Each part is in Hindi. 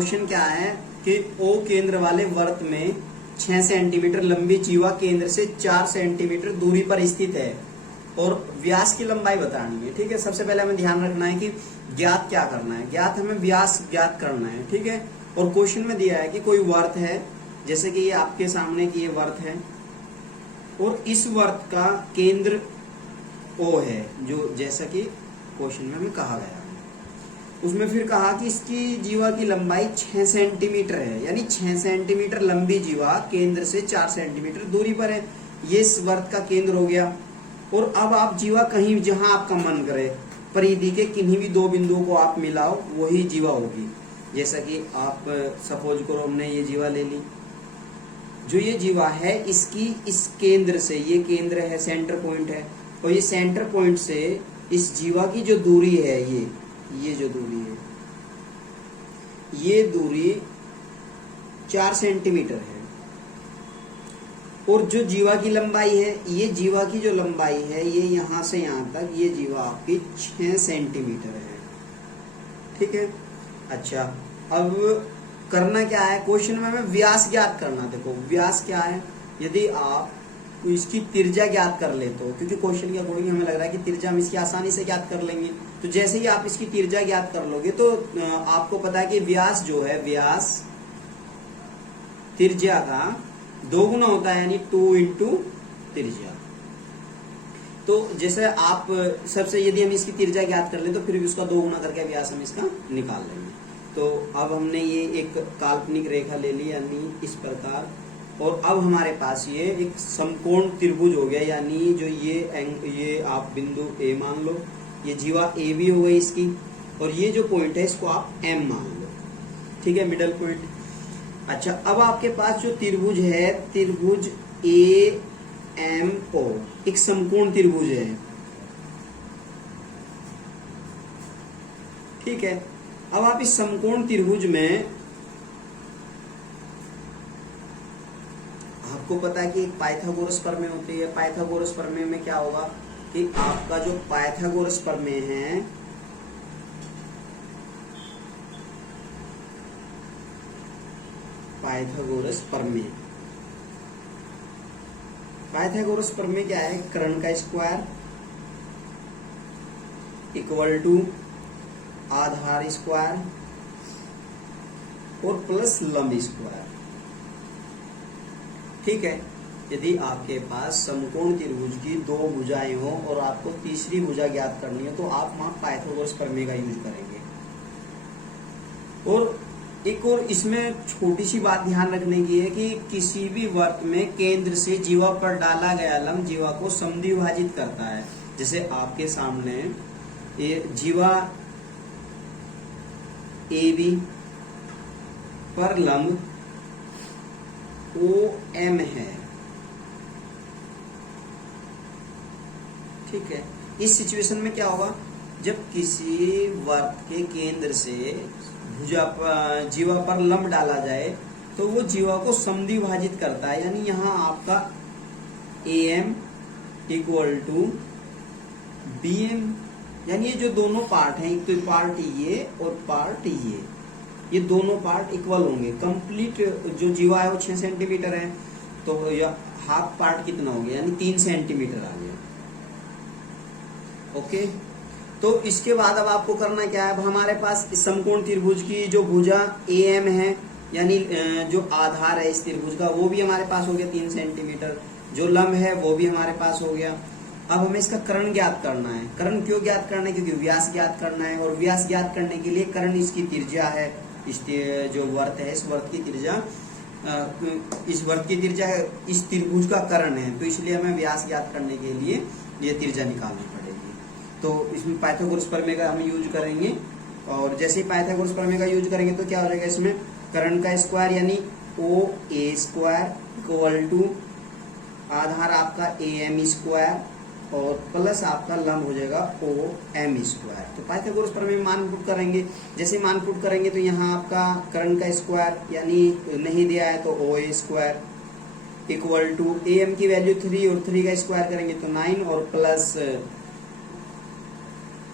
क्वेश्चन क्या है कि O केंद्र वाले वर्त में 6 सेंटीमीटर लंबी जीवा केंद्र से 4 सेंटीमीटर दूरी पर स्थित है और व्यास की लंबाई बतानी है। ठीक है, सबसे पहले हमें ध्यान रखना है कि ज्ञात क्या करना है, ज्ञात हमें व्यास ज्ञात करना है। ठीक है, और क्वेश्चन में दिया है कि कोई वर्त है, जैसे कि ये आपके सामने की ये वर्त है और इस वर्त का केंद्र O है, जो जैसा कि क्वेश्चन में हमें कहा गया है। उसमें फिर कहा कि इसकी जीवा की लंबाई 6 सेंटीमीटर है, यानी 6 सेंटीमीटर लंबी जीवा केंद्र से 4 सेंटीमीटर दूरी पर है। ये इस वर्त का केंद्र हो गया। और अब आप जीवा कहीं जहां आपका मन करे परिधि के किन्हीं भी दो बिंदुओं को आप मिलाओ, वही जीवा होगी। जैसा कि आप सपोज करो हमने ये जीवा ले ली, जो ये जीवा है इसकी इस केंद्र से, ये केंद्र है, सेंटर पॉइंट है, और ये सेंटर पॉइंट से इस जीवा की जो दूरी है, ये जो दूरी है, ये दूरी 4 सेंटीमीटर है। और जो जीवा की लंबाई है, ये जीवा की जो लंबाई है, ये यहां से यहां तक, ये जीवा आपकी 6 सेंटीमीटर है। ठीक है, अच्छा अब करना क्या है, क्वेश्चन में हमें व्यास ज्ञात करना। देखो व्यास क्या है, यदि आप इसकी त्रिज्या ज्ञात कर ले तो, क्योंकि क्वेश्चन के अकॉर्डिंग हमें लग रहा है कि त्रिज्या हम इसकी आसानी से ज्ञात कर लेंगे। तो जैसे ही आप इसकी त्रिज्या ज्ञात कर लोगे तो आपको पता है कि व्यास जो है, व्यास त्रिज्या का 2 गुना होता है, यानी 2 इंटू त्रिज्या। तो जैसे आप सबसे यदि हम इसकी त्रिज्या ज्ञात कर ले तो फिर भी उसका 2 गुना करके व्यास हम इसका निकाल लेंगे। तो अब हमने ये एक काल्पनिक रेखा ले ली, यानी इस प्रकार, और अब हमारे पास ये एक समकोण त्रिभुज हो गया, यानी जो ये आप बिंदु A मान लो, ये जीवा A भी हो गई इसकी, और ये जो पॉइंट है इसको आप M मान लो। ठीक है, मिडल पॉइंट। अच्छा, अब आपके पास जो त्रिभुज है, त्रिभुज AMO एक समकोण त्रिभुज है। ठीक है, अब आप इस समकोण त्रिभुज में, आपको पता है कि एक पाइथागोरस प्रमेय होती है। पाइथागोरस प्रमेय में क्या होगा कि आपका जो पाइथागोरस प्रमेय है, पाइथागोरस प्रमेय, पाइथागोरस प्रमेय क्या है, कर्ण का स्क्वायर इक्वल टू आधार स्क्वायर और प्लस लंब स्क्वायर। ठीक है, यदि आपके पास समकोण त्रिभुज की 2 भुजाएं हो और आपको तीसरी भुजा ज्ञात करनी है तो आप वहां पाइथागोरस प्रमेय का यूज करेंगे। और एक और इसमें छोटी सी बात ध्यान रखने की है कि किसी भी वर्त में केंद्र से जीवा पर डाला गया लंब जीवा को समद्विभाजित करता है। जैसे आपके सामने ये जीवा AB पर लंब OM है। ठीक है, इस सिचुएशन में क्या होगा, जब किसी वर्त के केंद्र से जीवा पर लंब डाला जाए तो वो जीवा को समद्विभाजित करता है, यानी यहाँ आपका AM इक्वल टू BM, यानी ये जो दोनों पार्ट हैं, एक तो पार्ट ये और पार्ट ये दोनों पार्ट इक्वल होंगे। कंप्लीट जो जीवा है वो 6 सेंटीमीटर है, तो यह हाफ पार्ट कितना हो गया, यानी 3 सेंटीमीटर आ गया। ओके, तो इसके बाद अब आपको करना क्या है, अब हमारे पास इस समकोण त्रिभुज की जो भुजा AM है, यानी जो आधार है इस त्रिभुज का, वो भी हमारे पास हो गया 3 सेंटीमीटर, जो लंब है वो भी हमारे पास हो गया। अब हमें इसका कर्ण ज्ञात करना है। कर्ण क्यों ज्ञात करना है, क्योंकि व्यास ज्ञात करना है, और व्यास ज्ञात करने के लिए कर्ण इसकी त्रिज्या है, इस जो वर्त है इस वर्त की त्रिज्या, इस वर्त की त्रिज्या इस त्रिभुज का कर्ण है, तो इसलिए हमें व्यास ज्ञात करने के लिए ये त्रिज्या निकालनी पड़ेगी। तो इसमें पाइथागोरस प्रमेय का हम यूज करेंगे, और जैसे ही पाइथागोरस प्रमेय का यूज करेंगे तो क्या हो जाएगा, इसमें कर्ण का स्क्वायर यानी OA स्क्वायर इक्वल टू आधार आपका AM स्क्वायर और प्लस आपका लंब हो जाएगा OM स्क्वायर। तो पाइथागोरस प्रमेय में मान पुट करेंगे, जैसे मान पुट करेंगे तो यहाँ आपका कर्ण का स्क्वायर यानी नहीं दिया है तो OA square equal to AM की वैल्यू 3 और 3 का स्क्वायर करेंगे तो 9 और प्लस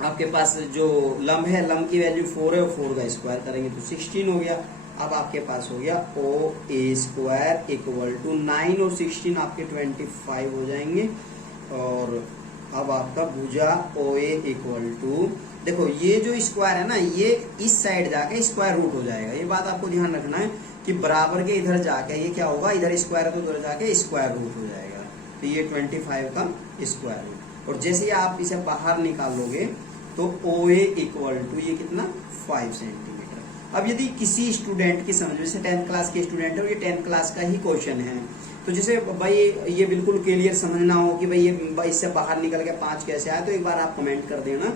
आपके पास जो लंब है, लंब की वैल्यू 4 है, 4 का स्क्वायर करेंगे तो 16 हो गया। अब आपके पास हो गया ओ ए स्क्वायर इक्वल टू 9 और 16 आपके 25 हो जाएंगे। और अब आपका भुजा ओ ए इक्वल टू, देखो ये जो स्क्वायर है ना, ये इस साइड जाके स्क्वायर रूट हो जाएगा। ये बात आपको ध्यान रखना है कि बराबर के इधर जाके ये क्या होगा, इधर स्क्वायर है तो उधर जाके स्क्वायर रूट हो जाएगा। तो ये 25 का स्क्वायर रूट। और जैसे ही आप इसे बाहर निकालोगे तो ओ ए इक्वल टू ये कितना 5 सेंटीमीटर। अब यदि किसी स्टूडेंट की समझ में से 10th क्लास के स्टूडेंट है और ये 10th क्लास का ही क्वेश्चन है, तो जैसे भाई ये बिल्कुल क्लियर समझना हो कि भाई ये इससे बाहर निकल के 5 कैसे आया, तो एक बार आप कमेंट कर देना।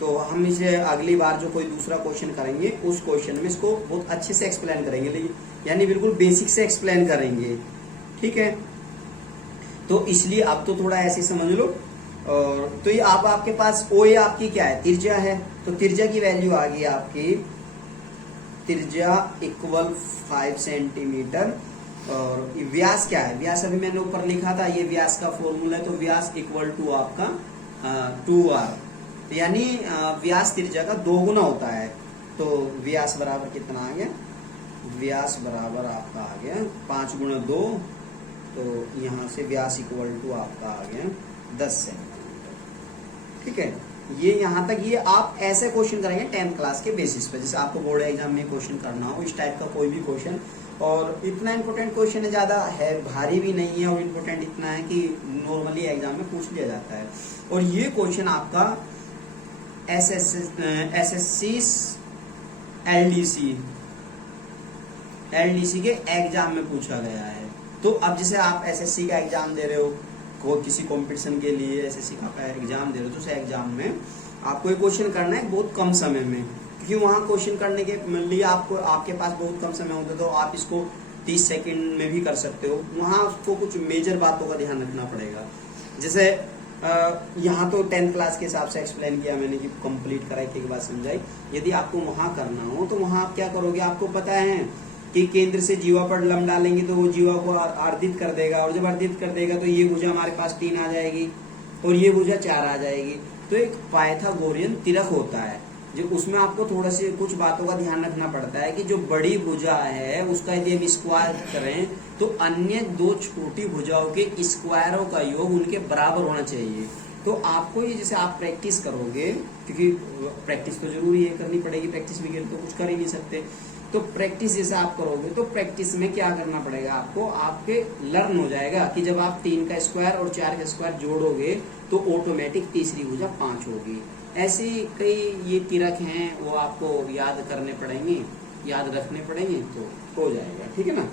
तो हम इसे अगली बार जो कोई दूसरा क्वेश्चन करेंगे उस क्वेश्चन में इसको बहुत अच्छे से एक्सप्लेन करेंगे, यानी बिल्कुल बेसिक से एक्सप्लेन करेंगे, ठीक है। तो इसलिए अब तो थोड़ा ऐसे समझ लो। और तो ये आपके पास ओ ए आपकी क्या है, त्रिज्या है, तो त्रिज्या की वैल्यू आ गई आपकी, त्रिज्या इक्वल 5 सेंटीमीटर। और व्यास क्या है, व्यास अभी मैंने ऊपर लिखा था, ये व्यास का फॉर्मूला है। तो व्यास इक्वल टू आपका 2r, यानी व्यास त्रिज्या का 2 गुना होता है। तो व्यास बराबर कितना आ गया, व्यास बराबर आपका आ गया 5 गुना 2, तो यहाँ से व्यास इक्वल टू आपका आ गया 10 सेंटीमीटर, ठीक है। ये यहाँ तक ये आप ऐसे क्वेश्चन करेंगे 10th क्लास के बेसिस पे, जैसे आपको बोर्ड एग्जाम में क्वेश्चन करना हो इस टाइप का कोई भी क्वेश्चन। और इतना इंपॉर्टेंट क्वेश्चन है, ज्यादा है भारी भी नहीं है, और इम्पोर्टेंट इतना है कि नॉर्मली एग्जाम में पूछ लिया जाता है। और ये क्वेश्चन आपका एसएससी एलडीसी के एग्जाम में पूछा गया है। तो अब जैसे आप एसएससी का एग्जाम दे रहे हो, किसी कंपटीशन के लिए एसएससी का एग्जाम दे रहे हो, तो उस एग्जाम में आपको एक क्वेश्चन करना है बहुत कम समय में, क्योंकि वहां क्वेश्चन करने के लिए आपके पास बहुत कम समय होता है, तो आप इसको 30 सेकंड में भी कर सकते हो। वहां आपको कुछ मेजर बातों का ध्यान रखना पड़ेगा। जैसे यहाँ तो 10th क्लास के हिसाब से एक्सप्लेन किया मैंने कि कंप्लीट कराई के बाद समझाई। यदि आपको वहां करना हो तो वहां आप क्या करोगे, आपको पता है कि केंद्र से जीवा पर लंब डालेंगे तो वो जीवा को अर्धित कर देगा, और जब अर्धित कर देगा तो ये भुजा हमारे पास 3 आ जाएगी और ये भुजा 4 आ जाएगी। तो एक पाइथागोरियन तिरक होता है, जो उसमें आपको थोड़ा सी कुछ बातों का ध्यान रखना पड़ता है कि जो बड़ी भुजा है उसका यदि हम स्क्वायर करें तो अन्य 2 छोटी भुजाओं के स्क्वायरों का योग उनके बराबर होना चाहिए। तो आपको ये जैसे आप प्रैक्टिस करोगे, क्योंकि प्रैक्टिस तो जरूरी है, करनी पड़ेगी, प्रैक्टिस बगैर तो कुछ कर ही नहीं सकते। तो प्रैक्टिस जैसे आप करोगे तो प्रैक्टिस में क्या करना पड़ेगा आपको, आपके लर्न हो जाएगा कि जब आप 3 का स्क्वायर और 4 का स्क्वायर जोड़ोगे तो ऑटोमेटिक तीसरी भुजा 5 होगी। ऐसे कई ये तिरक हैं, वो आपको याद करने पड़ेंगे, याद रखने पड़ेंगे, तो हो जाएगा, ठीक है ना।